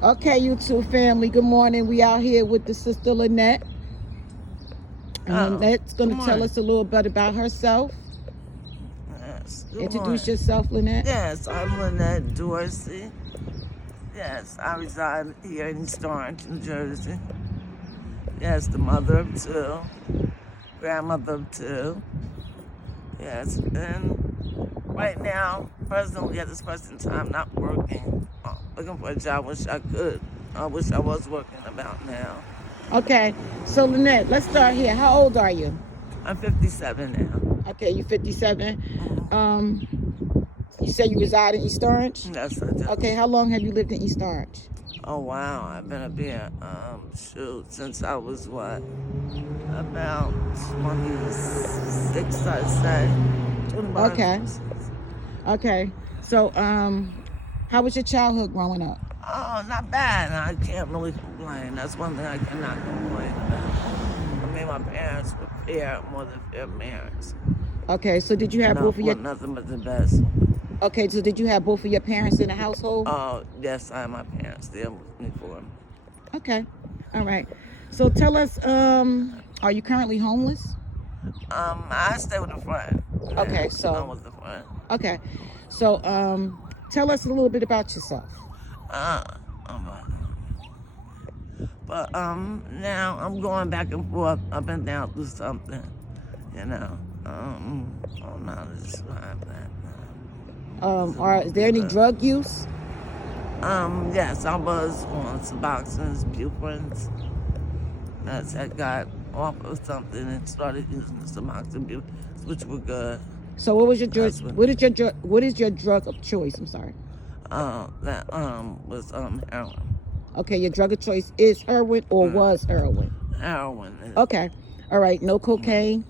Okay, YouTube family, good morning. We out here with the sister Lynette. And Lynette's going to tell us a little bit about herself. Yes. Introduce yourself, Lynette. Yes, I'm Lynette Dorsey. Yes, I reside here in East Orange, New Jersey. Yes, the mother of two, grandmother of two. Yes, and right now, presently at this present time, not working. Looking for a job. Wish I could. I wish I was working about now. Okay, so Lynette, let's start here. How old are you? I'm 57 now. Okay, you 57. You said you reside in East Orange? Yes, I do. Okay, how long have you lived in East Orange? Oh wow, I've been up here, since I was about 26, I'd say. 25. Okay. Okay, so how was your childhood growing up? Oh, not bad. I can't really complain. That's one thing I cannot complain about. I mean, my parents were fair, more than fair parents. Okay, so did you have both of your... Nothing but the best. Okay, so did you have both of your parents in the household? Oh, yes, I have my parents there with me for them. Okay, all right. So tell us, are you currently homeless? I stay with a friend. Okay, so... I'm with a friend. Okay, so tell us a little bit about yourself. But now I'm going back and forth, up and down through something, you know. I don't know how to describe that. Is there any drug use? Yes, I was on Suboxones, Bufrins. I got off of something and started using the Suboxone, Bufrins, which were good. So what was your drug? What is your drug of choice? I'm sorry. That was heroin. Okay, your drug of choice is heroin or was heroin? Heroin. Okay, all right. No cocaine.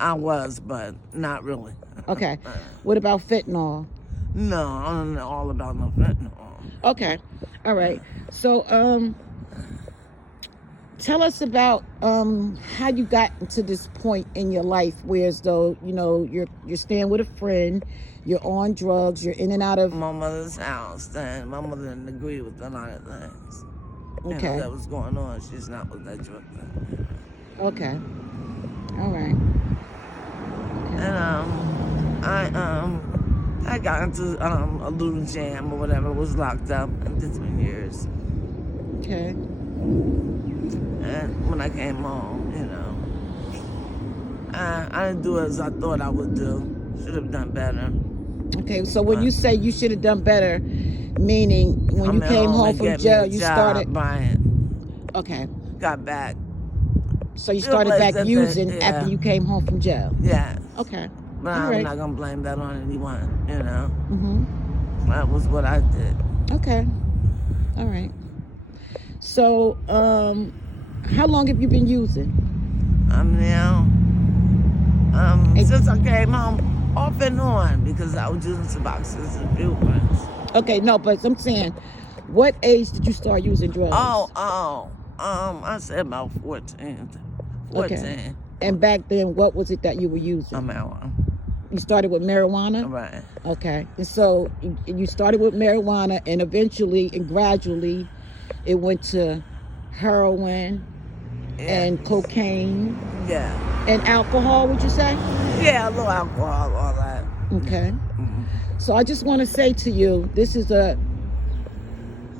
I was, but not really. Okay. What about fentanyl? No, I don't know all about no fentanyl. Okay, all right. So tell us about how you got to this point in your life where as though, you know, you're staying with a friend, you're on drugs, you're in and out of my mother's house, and my mother didn't agree with a lot of things. Okay. You know, that was going on. She's not with that drug thing. Okay. All right. And I got into a little jam or whatever, was locked up and did 3 years. Okay. And when I came home, you know, I didn't do as I thought I would do. Should have done better. Okay, so when you say you should have done better, meaning when you came home from jail, you started buying. Okay. Got back. So you started back using after you came home from jail? Yeah. Okay. But All I'm right. not gonna blame that on anyone, you know. Mm-hmm. That was what I did. Okay. All right. So, how long have you been using? Since I came home, off and on, because I was using Suboxones and Bufrins. Okay, no, but I'm saying, what age did you start using drugs? I said about 14. Okay. And back then, what was it that you were using? Marijuana. You started with marijuana? Right. Okay. And so you started with marijuana, and eventually and gradually it went to heroin and cocaine. Yeah. And alcohol, would you say? Yeah, a little alcohol, all that. Okay. Mm-hmm. So I just want to say to you, this is a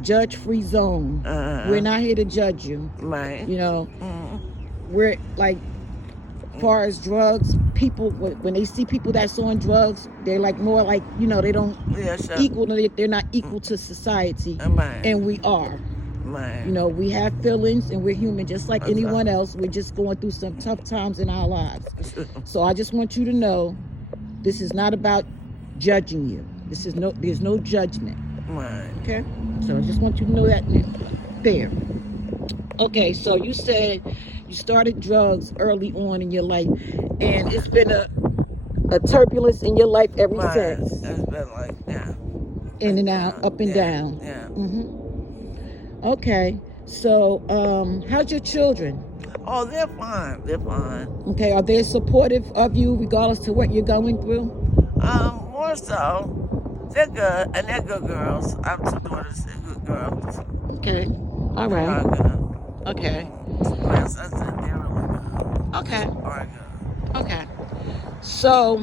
judge-free zone. We're not here to judge you. Right. You know, we're like, as far as drugs, people, when they see people that's on drugs, they're like more like, you know, they don't they're not equal to society. And we are. You know, we have feelings and we're human just like anyone else. We're just going through some tough times in our lives. So I just want you to know, this is not about judging you. There's no judgment. Right. Okay? So I just want you to know that there. Okay, so you said you started drugs early on in your life, and it's been a turbulence in your life ever since. It's been like, in and out, up and down. Yeah. Okay, so how's your children? Oh, they're fine. They're fine. Okay, are they supportive of you regardless to what you're going through? More so. They're good, and they're good girls. I have 2 daughters, they're good girls. Okay. All They are right. good. Okay. Grandsons, they're really good. Okay. Are good. Okay. So,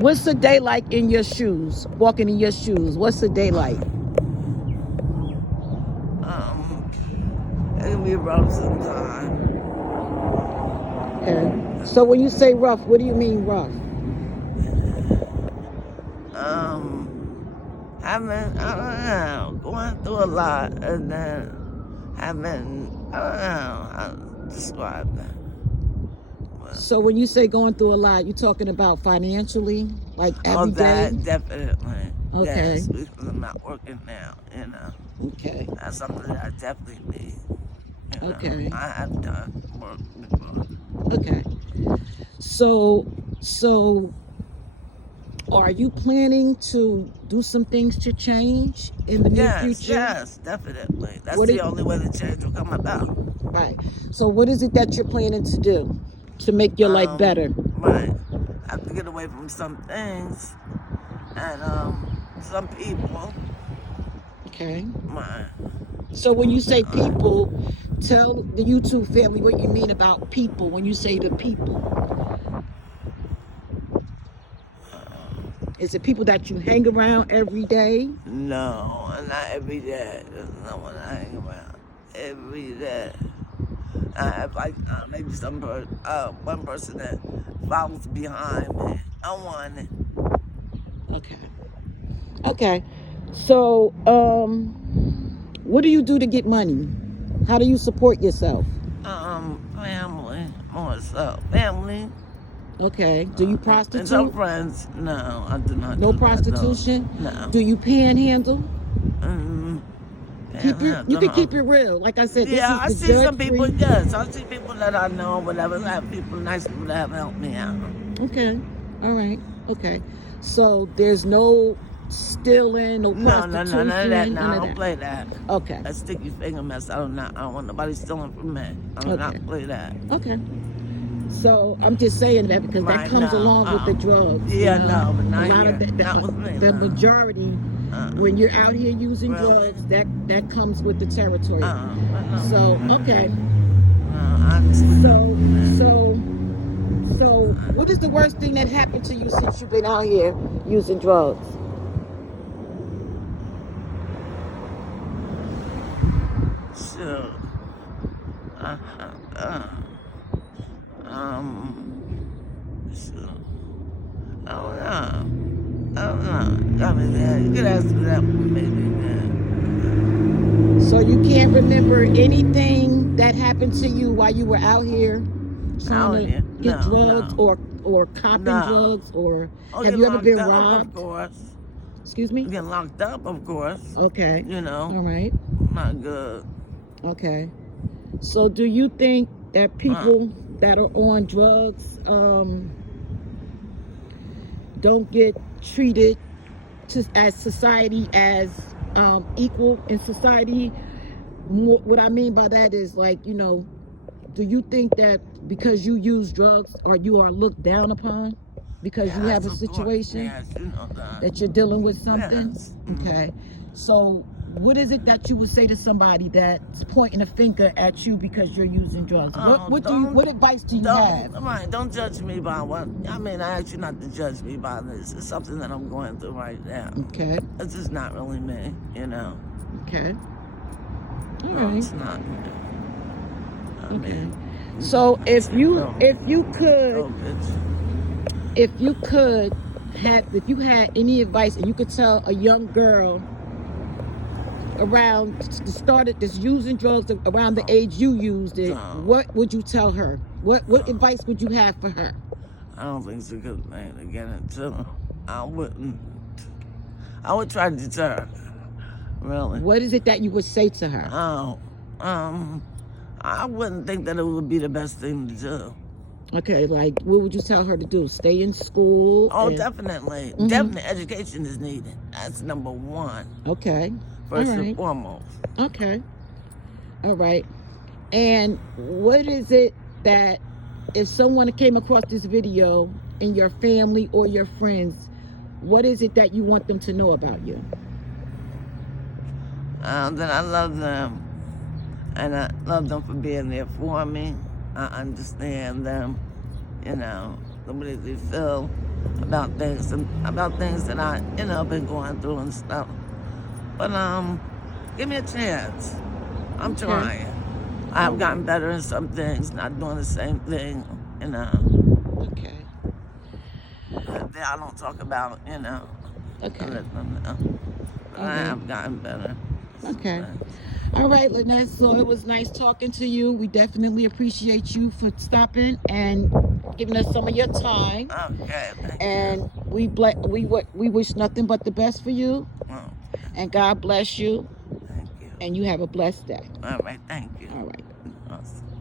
what's the day like in your shoes? Walking in your shoes. What's the day like? It can be rough sometimes. Okay. So when you say rough, what do you mean rough? Having, I don't know, going through a lot, and then having, I don't know how to describe that. So when you say going through a lot, you're talking about financially, like Oh, every day? that definitely. Okay. Yes, because I'm not working now, you know. Okay. That's something that I definitely need. You know. Okay. I have done work before. Okay. So are you planning to do some things to change in the near future? Yes, definitely. That's What the it- only way the change will come about. Right. So what is it that you're planning to do to make your life better? Right. I have to get away from some things and some people. Okay. Right. So when you say people, tell the YouTube family what you mean about people when you say the people. Is it people that you hang around every day? No, not every day. There's no one I hang around every day. I have like maybe one person that follows behind me. I want it. Okay. Okay. So, what do you do to get money? How do you support yourself? Family, more so. Family. Okay. Do you And some prostitute? friends. No, I do not. No do prostitution? That, no. Do you panhandle? Yeah, You can keep it real. Like I said, yeah, I this is the see some judge people, free. yes. I see people that I know, whatever. I have people, nice people that have helped me out. Okay. All right. Okay. So there's no stealing, no No, prostitution, none of that. No, none I of don't that. play that. Okay. That sticky finger mess, I don't want nobody stealing from me. I do Okay. not play that. Okay. So I'm just saying that because that Right, comes no, along with the drugs. Yeah, you know? no, but not a lot here. of the, Not with me, the no. majority when you're out here using Really? drugs, that comes with the territory. No. So okay. Honestly, So what is the worst thing that happened to you since you've been out here using drugs? Sure. Sure. I don't know. I mean, yeah, you could ask me that one, maybe. Yeah. So you can't remember anything that happened to you while you were out here trying to get drugs or copping drugs, or have you ever been robbed? Of course. Excuse me? Getting locked up, of course. Okay. You know. All right. Not good. Okay. So do you think that people that are on drugs don't get treated as society as equal in society? What I mean by that is, like, you know, do you think that because you use drugs or you are looked down upon because you have a situation that you're dealing with something? Yes. Okay. So what is it that you would say to somebody that's pointing a finger at you because you're using drugs? What advice do you have? Right, don't judge me by what. I mean, I ask you not to judge me by this. It's something that I'm going through right now. Okay. It's just not really me, you know. Okay. All No, right. it's not. I Okay. mean, So if you had any advice and you could tell a young girl around started this using drugs around the age you used it, what would you tell her? What advice would you have for her? I don't think it's a good thing to get into. I would try to deter her. Really. What is it that you would say to her? I wouldn't think that it would be the best thing to do. Okay, like what would you tell her to do? Stay in school? Oh, definitely. Definitely education is needed. That's number one. Okay. First and foremost. Okay. All right. And what is it that if someone came across this video in your family or your friends, What is it that you want them to know about you? That I love them, and I love them for being there for me. I understand them, you know, the way they feel about things that I, been going through and stuff. But give me a chance. I'm Okay. trying. I've gotten better in some things, not doing the same thing, Okay. that I don't talk about, I Okay. let them know. But All I right. have gotten better. Okay. All right, Lynette. So it was nice talking to you. We definitely appreciate you for stopping and giving us some of your time. Okay, thank And we wish nothing but the best for you. you. Oh, And God bless you. thank you. And you have a blessed day. All right, thank you. All right. Awesome.